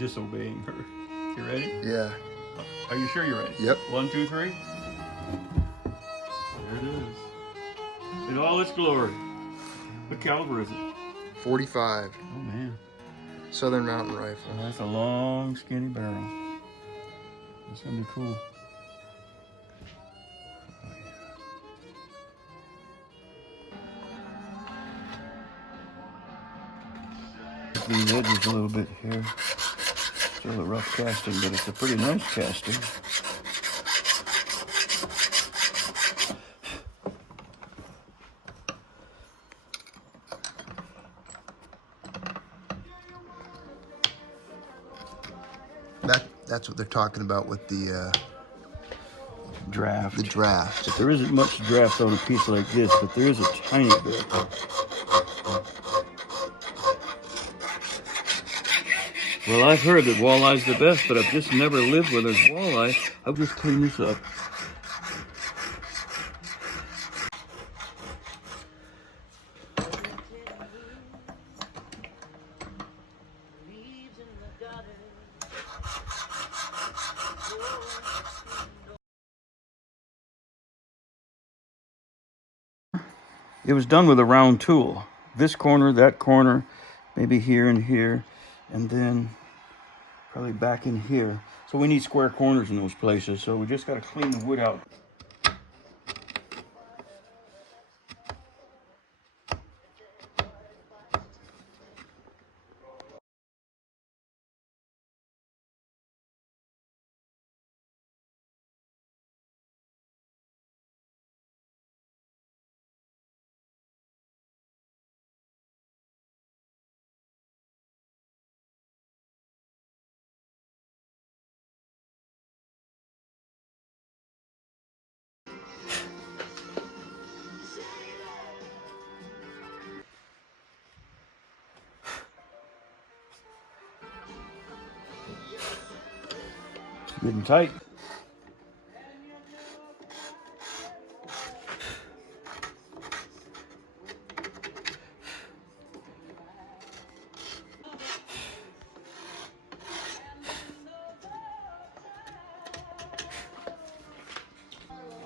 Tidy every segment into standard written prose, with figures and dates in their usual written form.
disobeying her. You ready? Yeah. Are you sure you're ready? Yep. 1, 2, 3. There it is. In all its glory. What caliber is it? 45. Oh man. Southern Mountain Rifle. Well, that's a long, skinny barrel. That's gonna be cool. The edges a little bit here. Still a rough casting, but it's a pretty nice casting. That's what they're talking about with the Draft. The draft. There isn't much draft on a piece like this, but there is a tiny bit. Well, I've heard that walleye's the best, but I've just never lived where there's walleye. I'll just clean this up. It was done with a round tool. This corner, that corner, maybe here and here, and then probably back in here. So we need square corners in those places, so we just got to clean the wood out. Getting tight.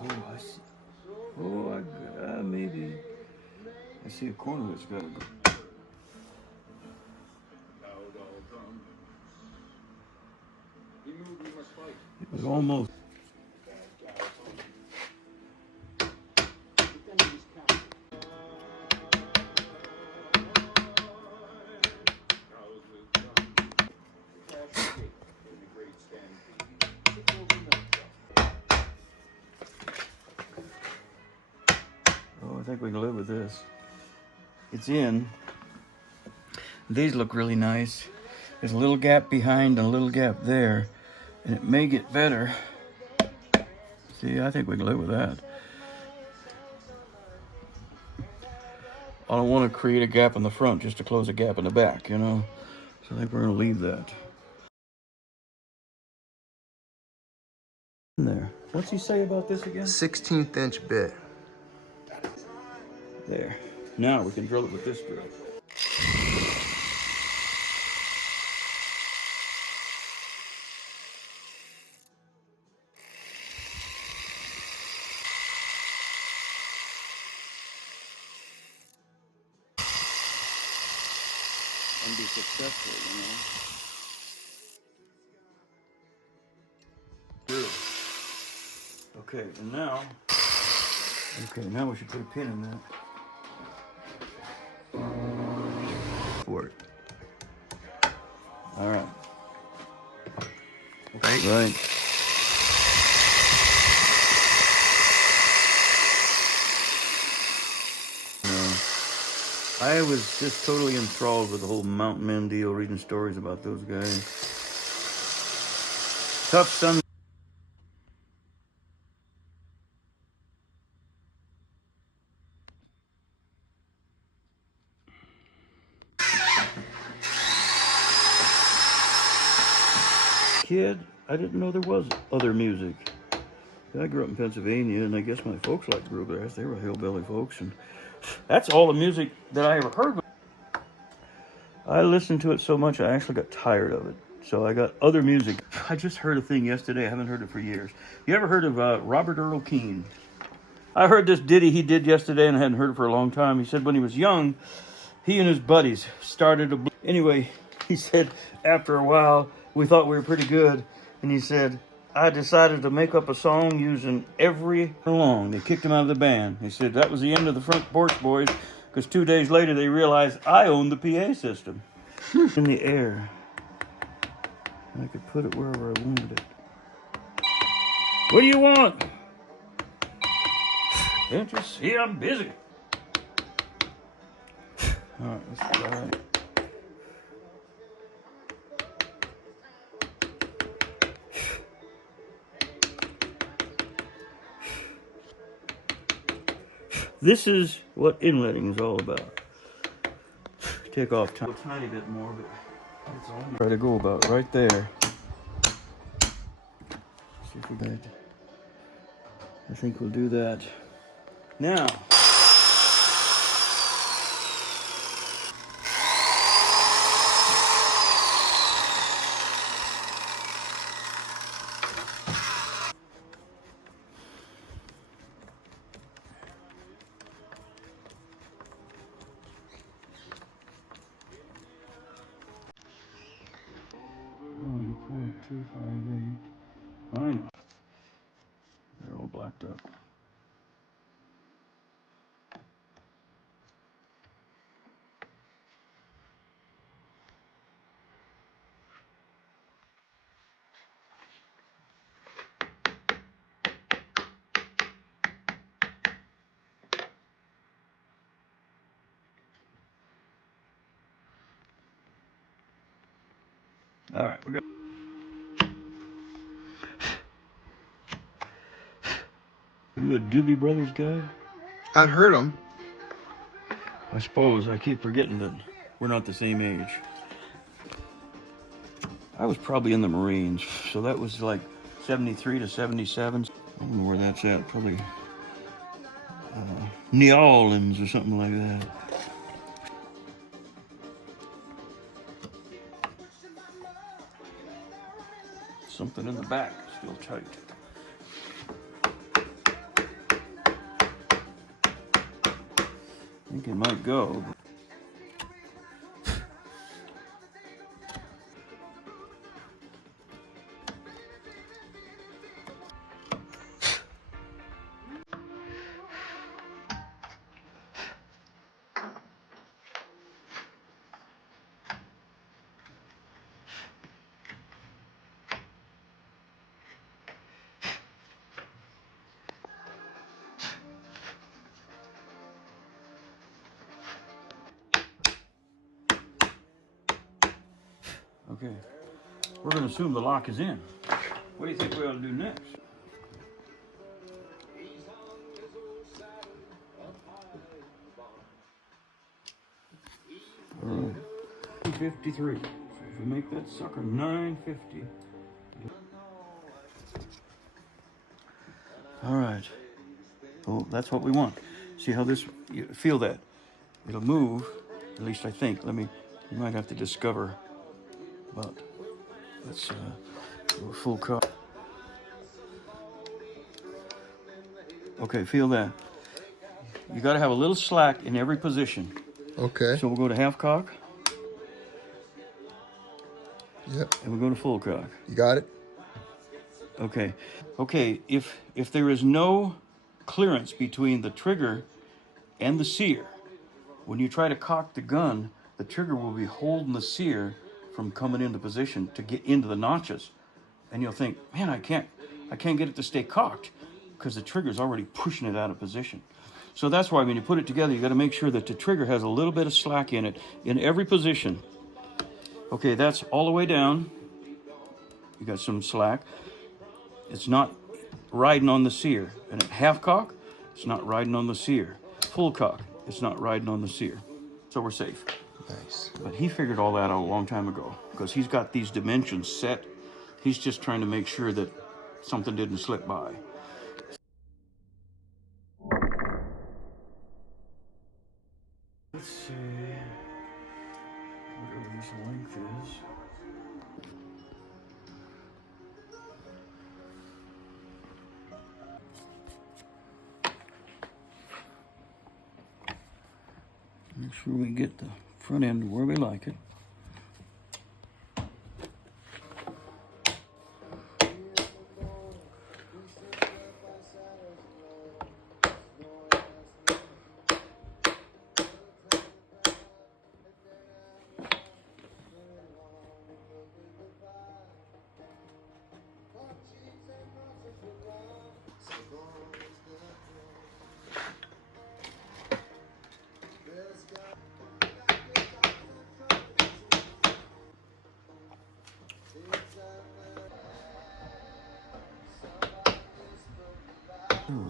Oh, I see. Oh, maybe. I see a corner that's got to go. It was almost. Oh, I think we can live with this. It's in. These look really nice. There's a little gap behind and a little gap there. And it may get better. See, I think we can live with that. I don't want to create a gap in the front just to close a gap in the back, you know? So I think we're going to leave that. In there. What's he say about this again? 16th inch bit. There. Now we can drill it with this drill. And be successful, you know. Good. Okay, and now. Okay, now we should put a pin in that. For it. All right. Right. I was just totally enthralled with the whole mountain man deal, reading stories about those guys. Tough son. Kid, I didn't know there was other music. I grew up in Pennsylvania, and I guess my folks liked bluegrass. They were hillbilly folks, and that's all the music that I ever heard. I listened to it so much, I actually got tired of it. So I got other music. I just heard a thing yesterday. I haven't heard it for years. You ever heard of Robert Earl Keen? I heard this ditty he did yesterday, and I hadn't heard it for a long time. He said when he was young, he and his buddies started a... Anyway, he said after a while, we thought we were pretty good. And he said, I decided to make up a song using every along. They kicked him out of the band. He said that was the end of the Front Porch Boys, because 2 days later they realized I owned the PA system. In the air. I could put it wherever I wanted it. What do you want? Can't you see I'm busy? All right, let's try it. This is what inletting is all about. Take off time. A tiny bit more, but it's all. Try to go about right there. See if we got it. I think we'll do that. Now. Fine. They're all blacked up. All right, we're good. You a Doobie Brothers guy? I've heard them. I suppose. I keep forgetting that we're not the same age. I was probably in the Marines, so that was like 73 to 77. I don't know where that's at. Probably New Orleans or something like that. Something in the back, still tight. I think it might go. Okay, we're going to assume the lock is in. What do you think we ought to do next? All right, 253. So if we make that sucker 950. All right. Well, that's what we want. See how this, you feel that? It'll move, at least I think. We might have to discover. But let's do a full cut. Okay, feel that. You got to have a little slack in every position. Okay. So we'll go to half cock. Yep. And we'll go to full cock. You got it? Okay. Okay, if there is no clearance between the trigger and the sear, when you try to cock the gun, the trigger will be holding the sear from coming into position to get into the notches. And you'll think, man, I can't get it to stay cocked because the trigger's already pushing it out of position. So that's why when you put it together, you got to make sure that the trigger has a little bit of slack in it in every position. Okay, that's all the way down. You got some slack. It's not riding on the sear. And at half cock, it's not riding on the sear. Full cock, it's not riding on the sear. So we're safe. Nice. But he figured all that out a long time ago because he's got these dimensions set. He's just trying to make sure that something didn't slip by. Let's see, whatever this length is. Make sure we get the front end where we like it.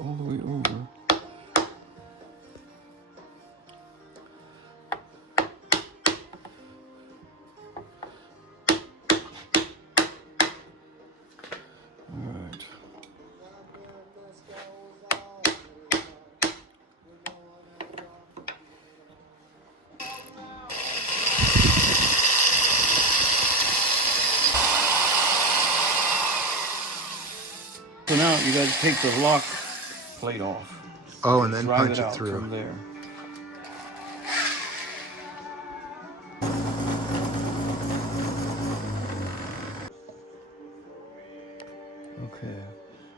All the way over. All right. So now you got to take the lock plate off. Oh, and then Drive punch it out through. from there. Okay.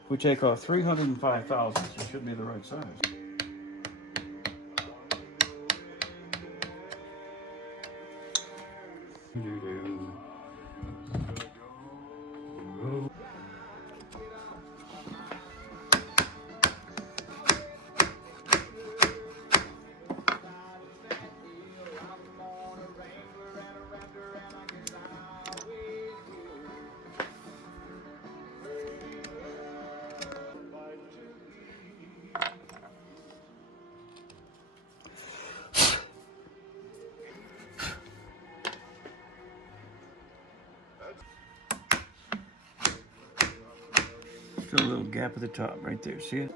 We take off 305 thousandths. It should be the right size. Still a little gap at the top right there. See it?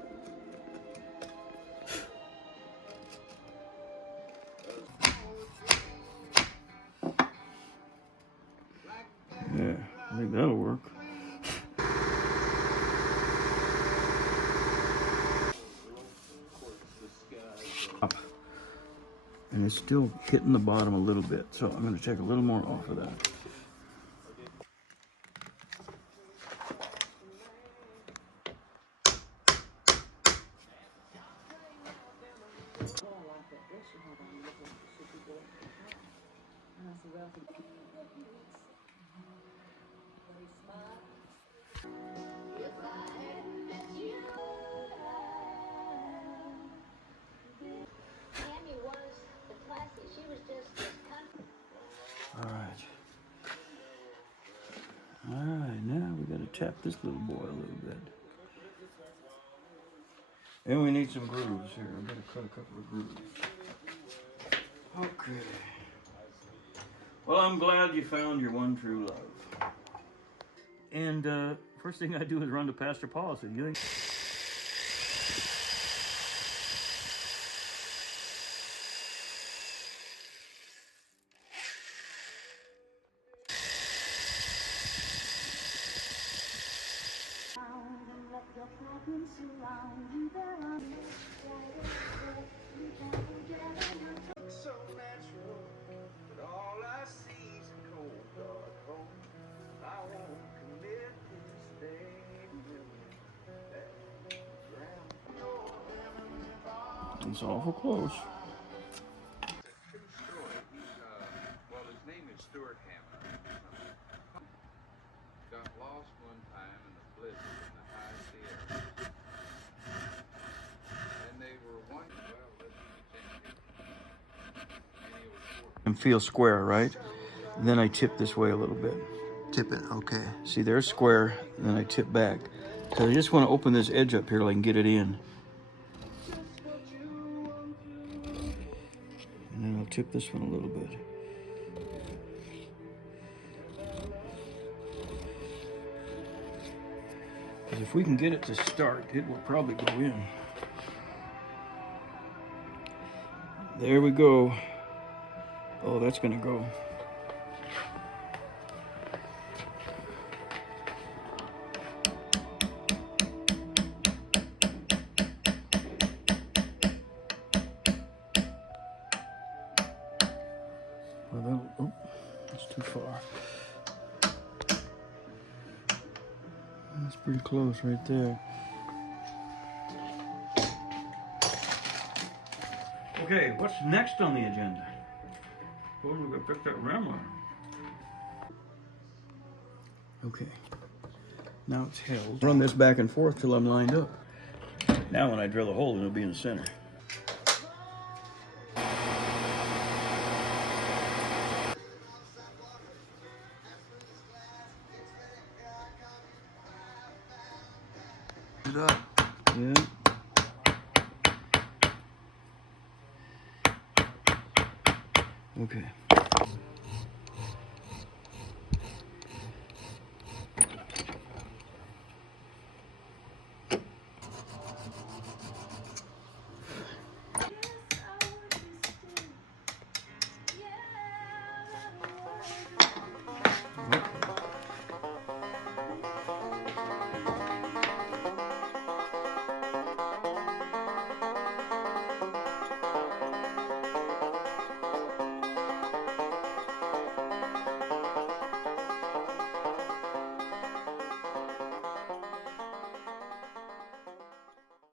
Yeah, I think that'll work. Up. And it's still hitting the bottom a little bit, so I'm going to take a little more off of that. All right, now we got to tap this little boy a little bit. And we need some grooves here. I'm going to cut a couple of grooves. Okay. Well, I'm glad you found your one true love. And first thing I do is run to Pastor Paul. I said, you think... It's awful close. Well, his name is Stuart Hammer. Got lost one time in the blizzard in the high Sierra. And they were wondering, well, let's And feel square, right? And then I tip this way a little bit. Tip it, okay. See, there's square, and then I tip back. So I just want to open this edge up here so I can get it in. And then I'll tip this one a little bit. Because if we can get it to start, it will probably go in. There we go. Oh, that's going to go. That's pretty close right there. Okay, what's next on the agenda? Well, we're gonna pick that Ramrod. Okay, now it's held. Run this back and forth till I'm lined up. Now when I drill a hole, it'll be in the center. It up. Yeah. Okay.